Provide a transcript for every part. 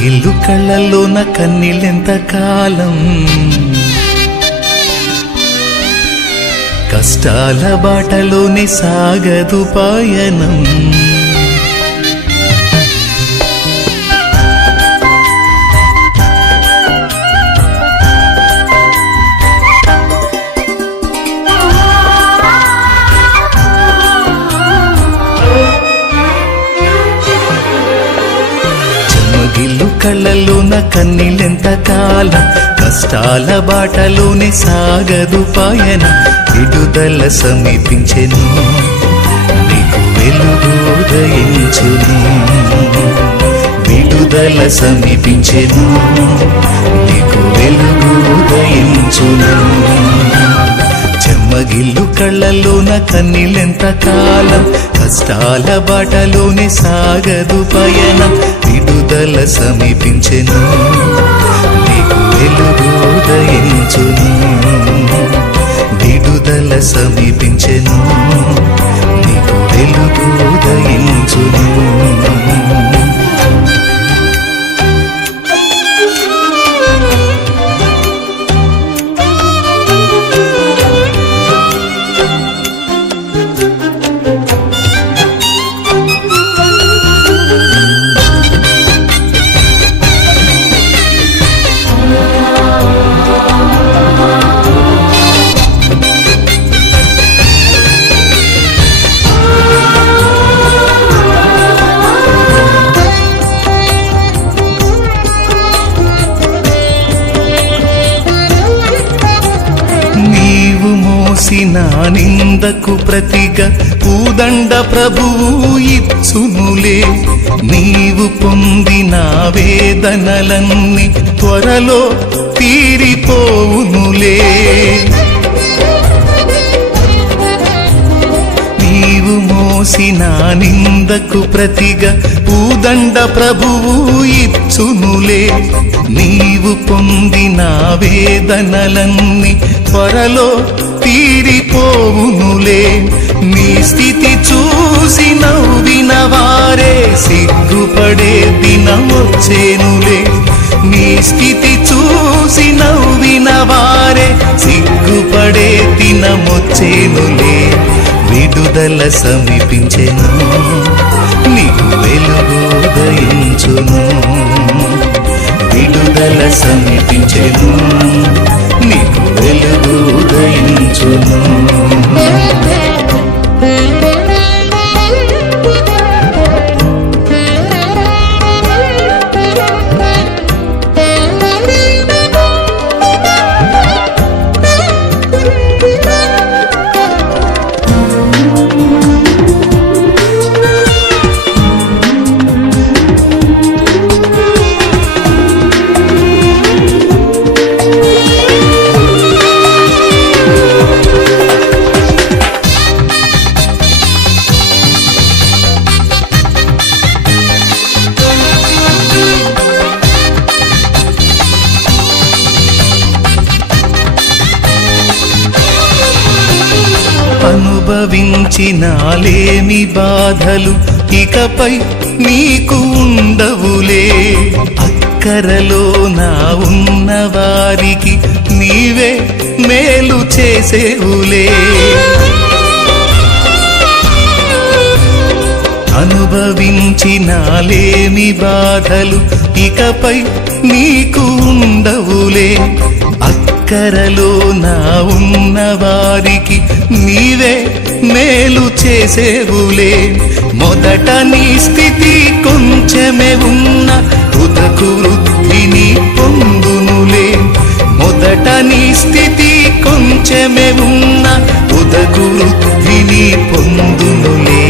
చెమ్మగిల్లు కళ్ళల్లోన కన్నీళ్ళెంత కాలం, కష్టాల బాటలోనే సాగదు పయనం. చెమ్మగిల్లు కళ్ళల్లోన కన్నీళ్ళెంత కాలం, కష్టాల బాటలోనే సాగదు పయనం. విడుదల సమీపించెను, నీకు వెలుగు ఉదయించును. విడుదల సమీపించెను, నీకు వెలుగు ఉదయించును. చెమ్మగిల్లు కళ్ళల్లోన కన్నీళ్ళెంత కాలం, కష్టాల బాటలోనే సాగదు పయనం. విడుదల సమీపించెను, నీకు వెలుగు ఉదయించును. విడుదల సమీపించెను, నీకు వెలుగు ఉదయించును. నా నిందకు ప్రతిగా పూదండ ప్రభువు ఇచ్చునులే. నీవు పొందిన వేదనలన్నీ త్వరలో తీరిపోవునులే. నీవు మోసిన నిందకు ప్రతిగా పూదండ ప్రభువు ఇచ్చునులే. నీవు పొందిన వేదనలన్నీ త్వరలో తీరిపోవునులే. నీ స్థితి చూసి నవ్విన వారే సిగ్గుపడే దినమొచ్చేనులే. నీ స్థితి చూసి నవ్విన వారే సిగ్గుపడే దినమొచ్చేనులే. విడుదల సమీపించెను, నీకు వెలుగు ఉదయించును. విడుదల సమీపించెను, నీకు వెలుగు ఉదయించును. అనుభవించినాలేమి బాధలు ఇకపై నీకు ఉండవులే. అక్కరలో నా ఉన్న వారికి నీవే మేలు చేసేవులే. అనుభవించినాలేమి బాధలు ఇకపై నీకు ఉండవులే. అక్కరలో నా ఉన్న వారికి నీవే మేలు చేసేవులే. మొదట నీ స్థితి కొంచెమే ఉన్న తుదకు వృద్ధిని పొందునులే. మొదట నీ స్థితి కొంచెమే ఉన్న తుదకు వృద్ధిని పొందునులే.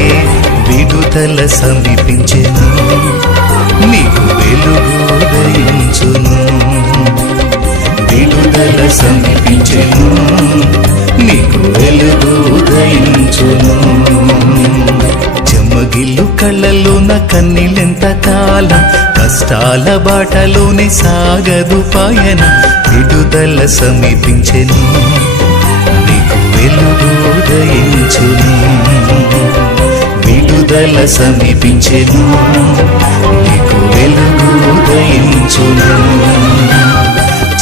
విడుదల సమీపించెను, నీకు వెలుగు ఉదయించును. విడుదల సమీపించెను, నీకు వెలుగు ఉదయించును. చెమ్మగిల్లు కళ్ళల్లోన కన్నీళ్ళెంత కాలం, కష్టాల బాటలోనే సాగదు పయనం. విడుదల సమీపించెను, నీకు వెలుగు ఉదయించును. విడుదల సమీపించెను, నీకు వెలుగు ఉదయించును.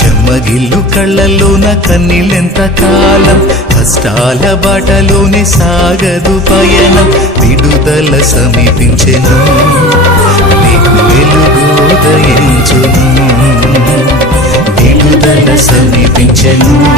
చెమ్మగిల్లు కళ్ళల్లోన కన్నీళ్ళెంత కాలం, కష్టాల బాటలోనే సాగదు పయనం. విడుదల సమీపించెను, నీకు వెలుగు ఉదయించును. విడుదల సమీపించెను.